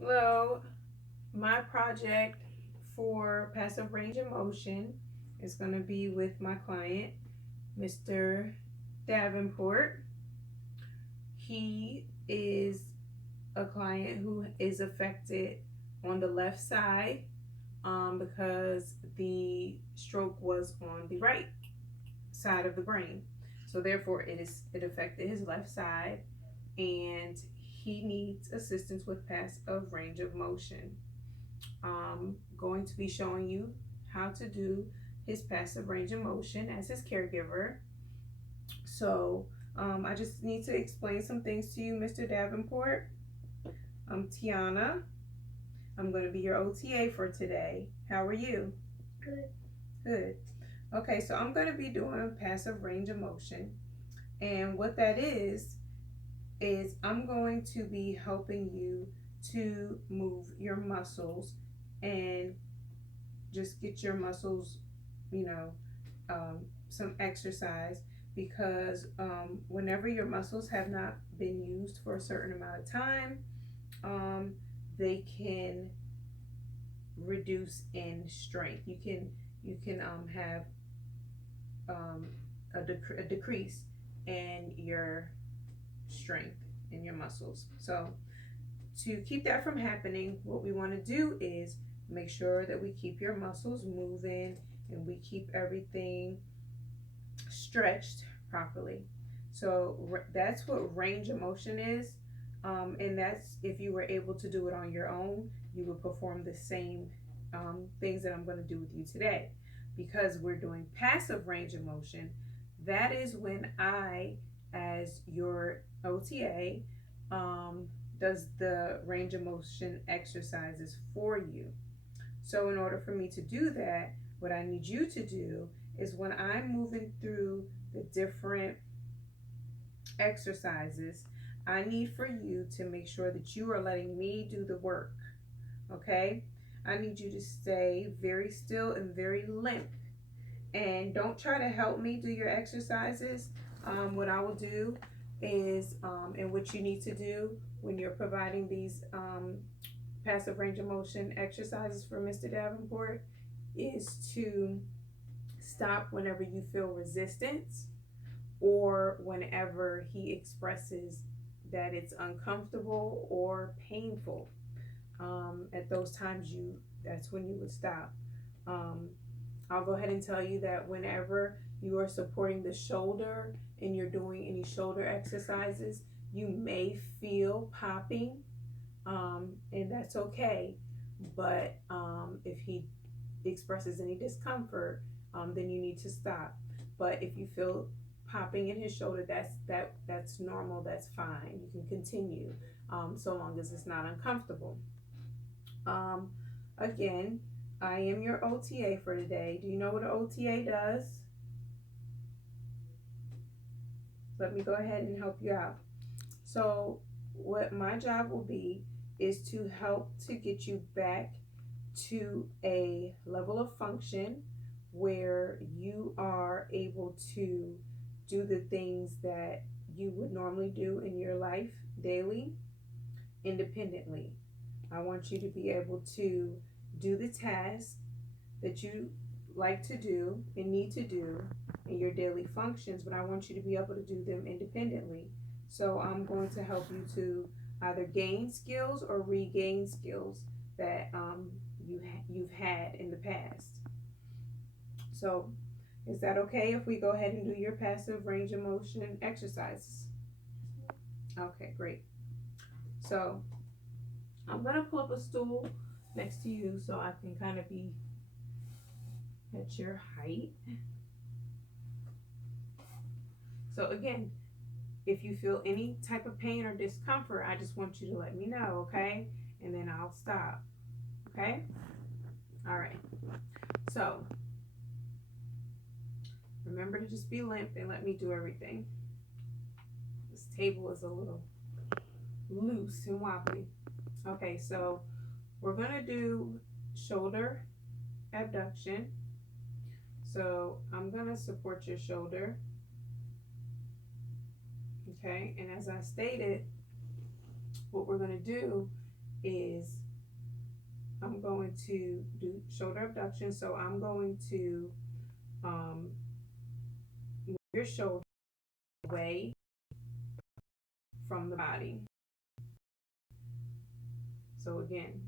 Well, my project for passive range of motion is going to be with my client, Mr. Davenport. He is a client who is affected on the left side because the stroke was on the right side of the brain. So therefore, it affected his left side, and he needs assistance with passive range of motion. Going to be showing you how to do his passive range of motion as his caregiver. So I just need to explain some things to you, Mr. Davenport. I'm Tiana. I'm going to be your OTA for today. How are you? Good. Good. Okay, so I'm going to be doing passive range of motion. And what that is I'm going to be helping you to move your muscles and just get your muscles, you know, some exercise because whenever your muscles have not been used for a certain amount of time, um, they can reduce in strength. You can have um, a decrease in your strength in your muscles. So to keep that from happening, what we want to do is make sure that we keep your muscles moving and we keep everything stretched properly. So that's what range of motion is. And that's if you were able to do it on your own, you would perform the same things that I'm going to do with you today. Because we're doing passive range of motion, that is when I, as your OTA, does the range of motion exercises for you. So, in order for me to do that, what I need you to do is when I'm moving through the different exercises, I need for you to make sure that you are letting me do the work. Okay? I need you to stay very still and very limp. And don't try to help me do your exercises. What I will do is, and what you need to do when you're providing these passive range of motion exercises for Mr. Davenport is to stop whenever you feel resistance or whenever he expresses that it's uncomfortable or painful. At those times, that's when you would stop. Um, I'll go ahead and tell you that whenever you are supporting the shoulder and you're doing any shoulder exercises, you may feel popping, and that's okay. But if he expresses any discomfort, then you need to stop. But if you feel popping in his shoulder, that's normal. That's fine. You can continue, so long as it's not uncomfortable. Um, Again, I am your OTA for today. Do you know what an OTA does? Let me go ahead and help you out. So, what my job will be is to help to get you back to a level of function where you are able to do the things that you would normally do in your life daily independently. I want you to be able to do the tasks that you like to do and need to do in your daily functions, but I want you to be able to do them independently. So I'm going to help you to either gain skills or regain skills that you've had in the past. So is that okay if we go ahead and do your passive range of motion exercises? Okay, great. So I'm gonna pull up a stool next to you so I can kind of be at your height. So again, if you feel any type of pain or discomfort, I just want you to let me know, okay? And then I'll stop, okay? All right. So remember to just be limp and let me do everything. This table is a little loose and wobbly. Okay, so we're gonna do shoulder abduction. So I'm gonna support your shoulder. Okay, and as I stated, what we're gonna do is I'm going to do shoulder abduction. So I'm going to move your shoulder away from the body. So again,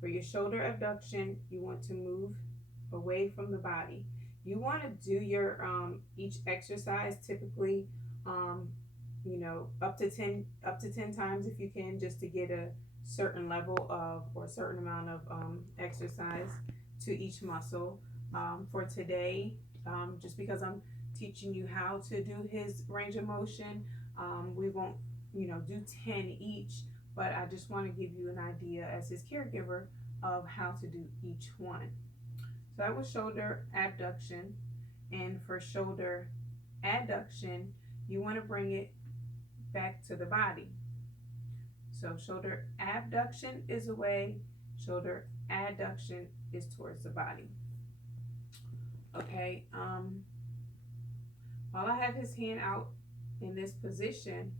for your shoulder abduction, you want to move away from the body. You want to do your each exercise typically, um, up to 10 times if you can, just to get a certain level of or a certain amount of exercise to each muscle. For today, just because I'm teaching you how to do his range of motion, we won't do 10 each, but I just want to give you an idea as his caregiver of how to do each one. So that was shoulder abduction. And for shoulder adduction, you want to bring it back to the body. So shoulder abduction is away, shoulder adduction is towards the body. Okay, while I have his hand out in this position,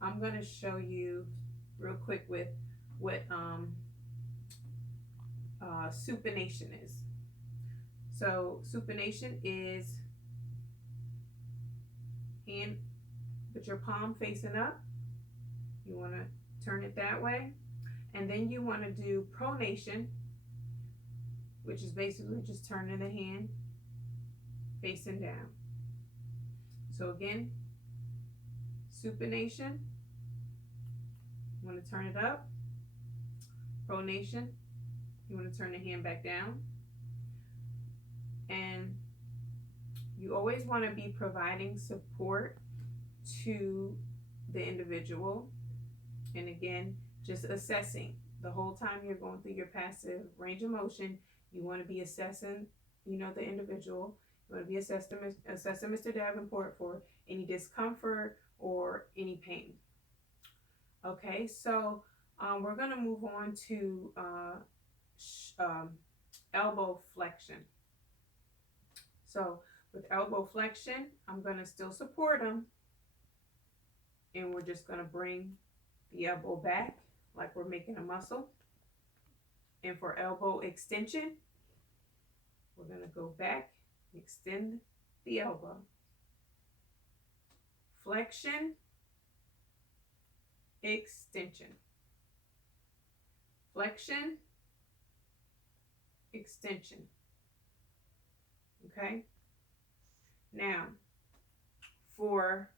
I'm going to show you real quick with what supination is. So supination is hand, put your palm facing up. You want to turn it that way. And then you want to do pronation, which is basically just turning the hand facing down. So again, supination, you want to turn it up. Pronation, you want to turn the hand back down. And you always want to be providing support to the individual. And again, just assessing the whole time you're going through your passive range of motion. You want to be assessing, the individual. You want to be assessing Mr. Davenport for any discomfort or any pain. Okay, so we're going to move on to elbow flexion. So with elbow flexion, I'm going to still support him. And we're just going to bring the elbow back like we're making a muscle. And for elbow extension, we're going to go back, extend the elbow. Flexion, extension. Flexion, extension. Okay? Now, hold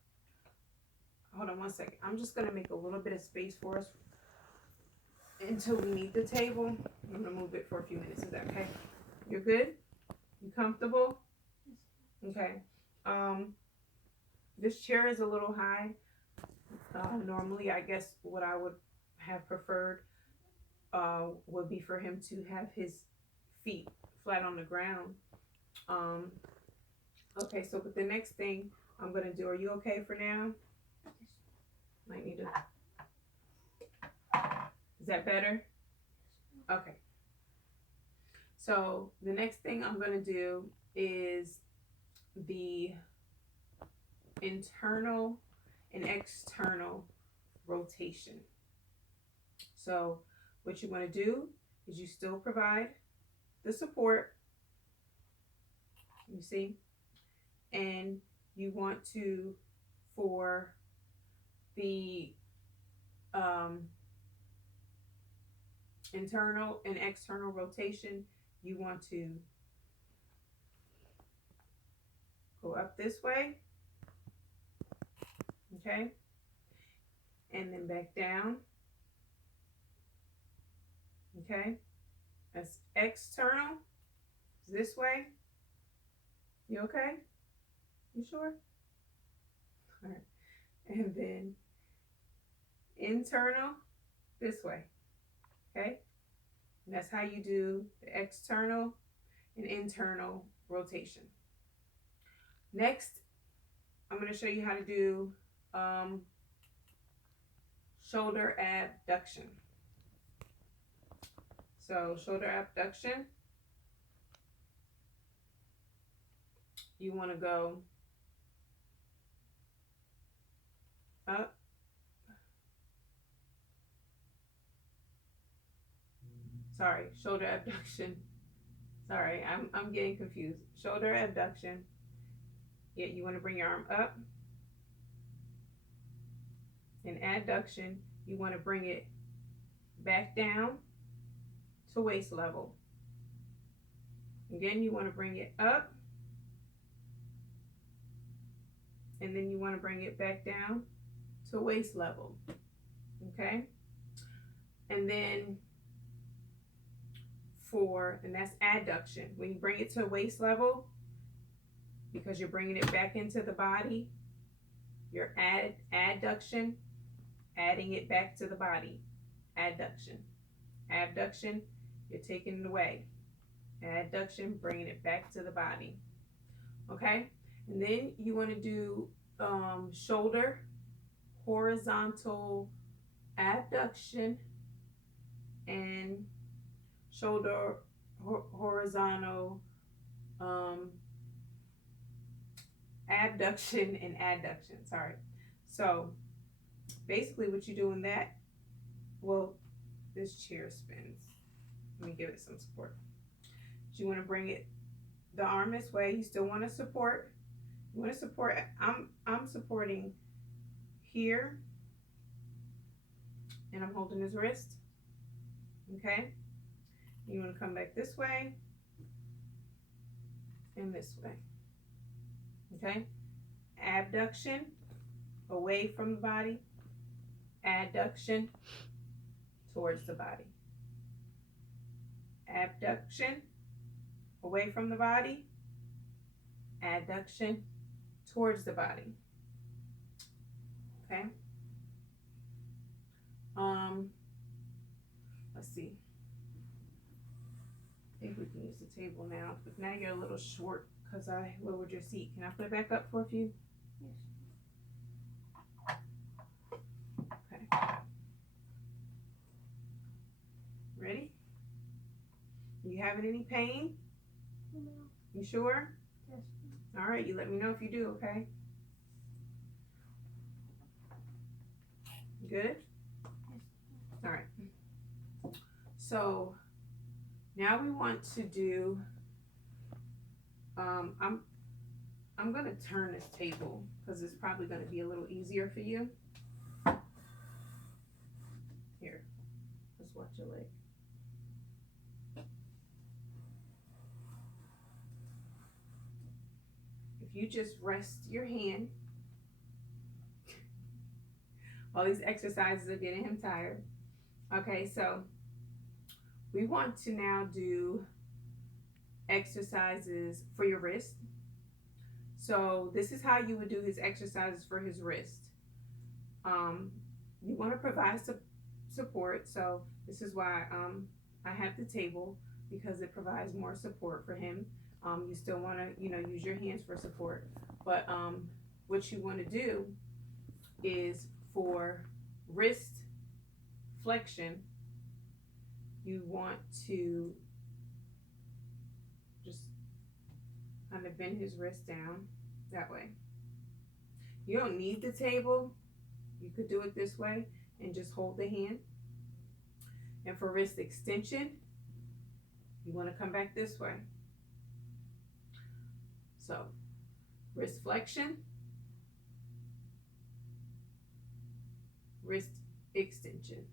on one second. I'm just going to make a little bit of space for us until we need the table. I'm going to move it for a few minutes. Is that okay? You're good? You comfortable? Okay. This chair is a little high. Normally, I guess what I would have preferred would be for him to have his feet flat on the ground. Okay, so but the next thing I'm going to do, are you okay for now? Might need to. Is that better? Okay. So the next thing I'm going to do is the internal and external rotation. So what you want to do is you still provide the support, you see, and you want to, for the internal and external rotation, you want to go up this way, okay, and then back down, okay. That's external, this way. You okay? You sure? All right. And then internal, this way, okay? And that's how you do the external and internal rotation. Next, I'm going to show you how to do shoulder abduction. So shoulder abduction, you want to go up, Sorry, shoulder abduction. Sorry, I'm getting confused. Shoulder abduction. Yeah, you want to bring your arm up. And adduction, you want to bring it back down to waist level. Again, you want to bring it up. And then you want to bring it back down to waist level. Okay? And then and that's adduction. When you bring it to waist level, because you're bringing it back into the body, your adduction, adding it back to the body. Adduction. Abduction, you're taking it away. Adduction, bringing it back to the body. Okay? And then you want to do shoulder horizontal abduction and shoulder horizontal abduction and adduction. Sorry. So basically what you do in that, well, this chair spins. Let me give it some support. So you want to bring it the arm this way. You still want to support. You want to support. I'm supporting here, and I'm holding his wrist. Okay. You want to come back this way and this way. Okay. Abduction away from the body. Adduction towards the body. Abduction away from the body. Adduction towards the body. Okay. Let's see. I think we can use the table now. But now you're a little short because I lowered your seat. Can I put it back up for a few? Yes. Okay. Ready? You having any pain? No. You sure? Yes. All right, you let me know if you do, okay? Good? Yes. All right. So now we want to do, I'm going to turn this table because it's probably going to be a little easier for you. Here, let's watch your leg. If you just rest your hand, all these exercises are getting him tired. Okay, so we want to now do exercises for your wrist. So this is how you would do his exercises for his wrist. You want to provide support. So this is why I have the table, because it provides more support for him. You still want to, use your hands for support. But what you want to do is for wrist flexion, you want to just kind of bend his wrist down that way. You don't need the table. You could do it this way and just hold the hand. And for wrist extension, you want to come back this way. So, wrist flexion, wrist extension.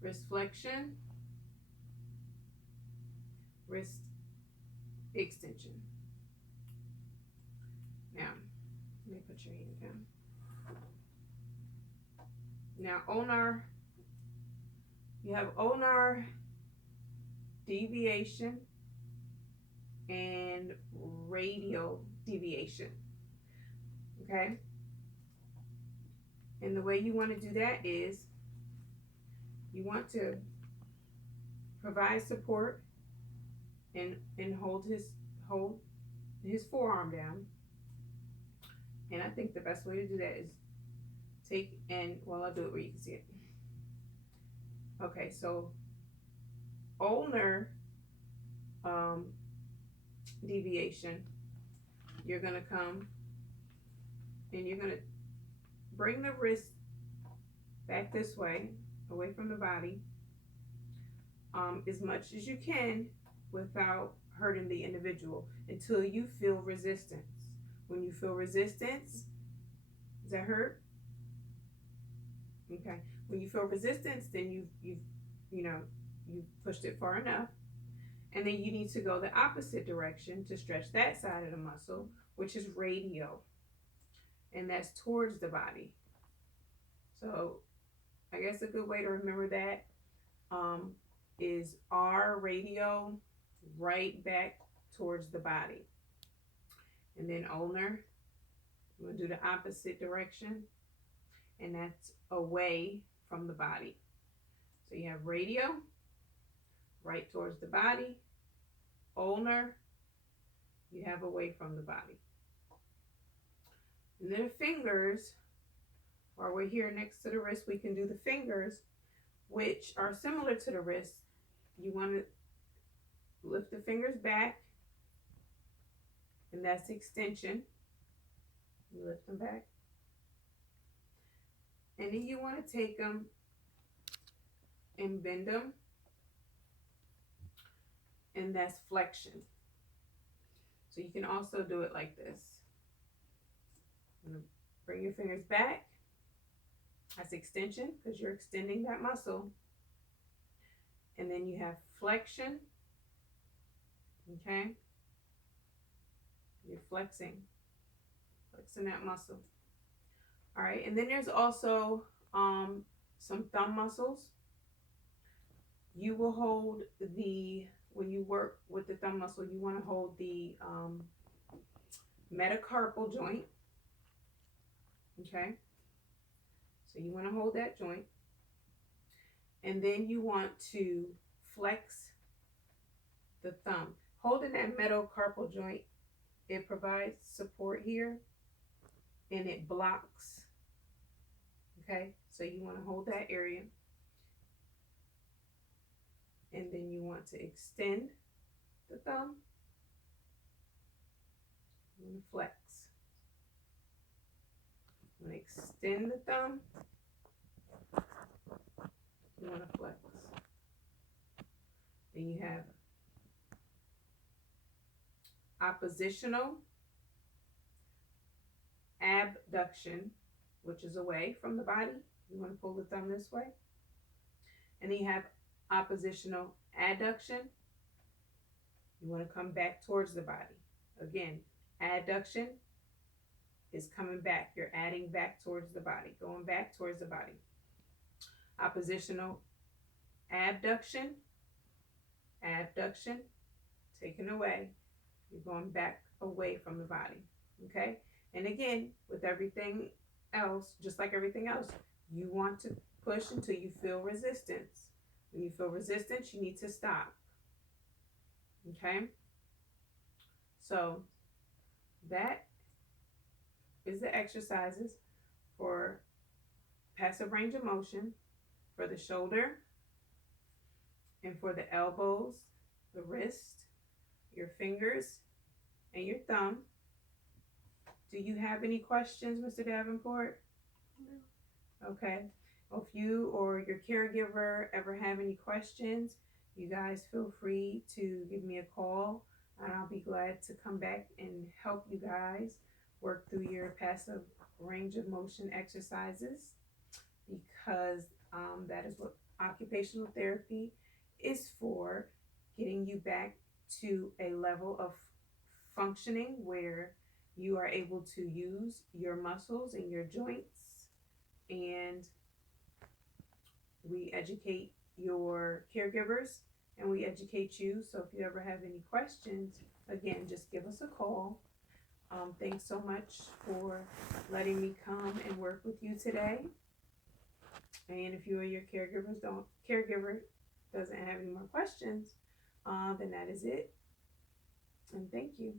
Wrist flexion, wrist extension. Now, let me put your hand down. Now, ulnar, you have ulnar deviation and radial deviation. Okay? And the way you want to do that is you want to provide support and hold his forearm down. And I think the best way to do that is I'll do it where you can see it. Okay, so ulnar deviation, you're gonna come and you're gonna bring the wrist back this way away from the body, as much as you can without hurting the individual until you feel resistance. When you feel resistance, does that hurt? Okay. When you feel resistance, then you've pushed it far enough. And then you need to go the opposite direction to stretch that side of the muscle, which is radial. And that's towards the body. So I guess a good way to remember that is R radial right back towards the body. And then ulnar, we'll do the opposite direction, and that's away from the body. So you have radial, right towards the body, ulnar, you have away from the body. And then the fingers, while we're here next to the wrist, we can do the fingers, which are similar to the wrist. You want to lift the fingers back, and that's extension. You lift them back. And then you want to take them and bend them, and that's flexion. So you can also do it like this. Bring your fingers back. That's extension because you're extending that muscle. And then you have flexion. Okay? You're flexing that muscle. All right, and then there's also some thumb muscles. You will hold when you work with the thumb muscle, you want to hold the metacarpal joint. Okay, so you want to hold that joint, and then you want to flex the thumb. Holding that metacarpal joint, it provides support here, and it blocks. Okay, so you want to hold that area, and then you want to extend the thumb. You want to flex. You want to extend the thumb. You want to flex. Then you have oppositional abduction, which is away from the body. You want to pull the thumb this way. And then you have oppositional adduction. You want to come back towards the body. Again, adduction is coming back. You're adding back towards the body, going back towards the body. Oppositional abduction, taken away. You're going back away from the body. Okay? And again, with everything else, just like everything else, you want to push until you feel resistance. When you feel resistance, you need to stop. Okay? So that is the exercises for passive range of motion for the shoulder and for the elbows, the wrist, your fingers, and your thumb. Do you have any questions, Mr. Davenport? No. Okay. Well, if you or your caregiver ever have any questions, you guys feel free to give me a call, and I'll be glad to come back and help you guys work through your passive range of motion exercises, because that is what occupational therapy is for, getting you back to a level of functioning where you are able to use your muscles and your joints. And we educate your caregivers and we educate you. So if you ever have any questions, again, just give us a call. Thanks so much for letting me come and work with you today. And if you or your caregiver doesn't have any more questions, then that is it. And thank you.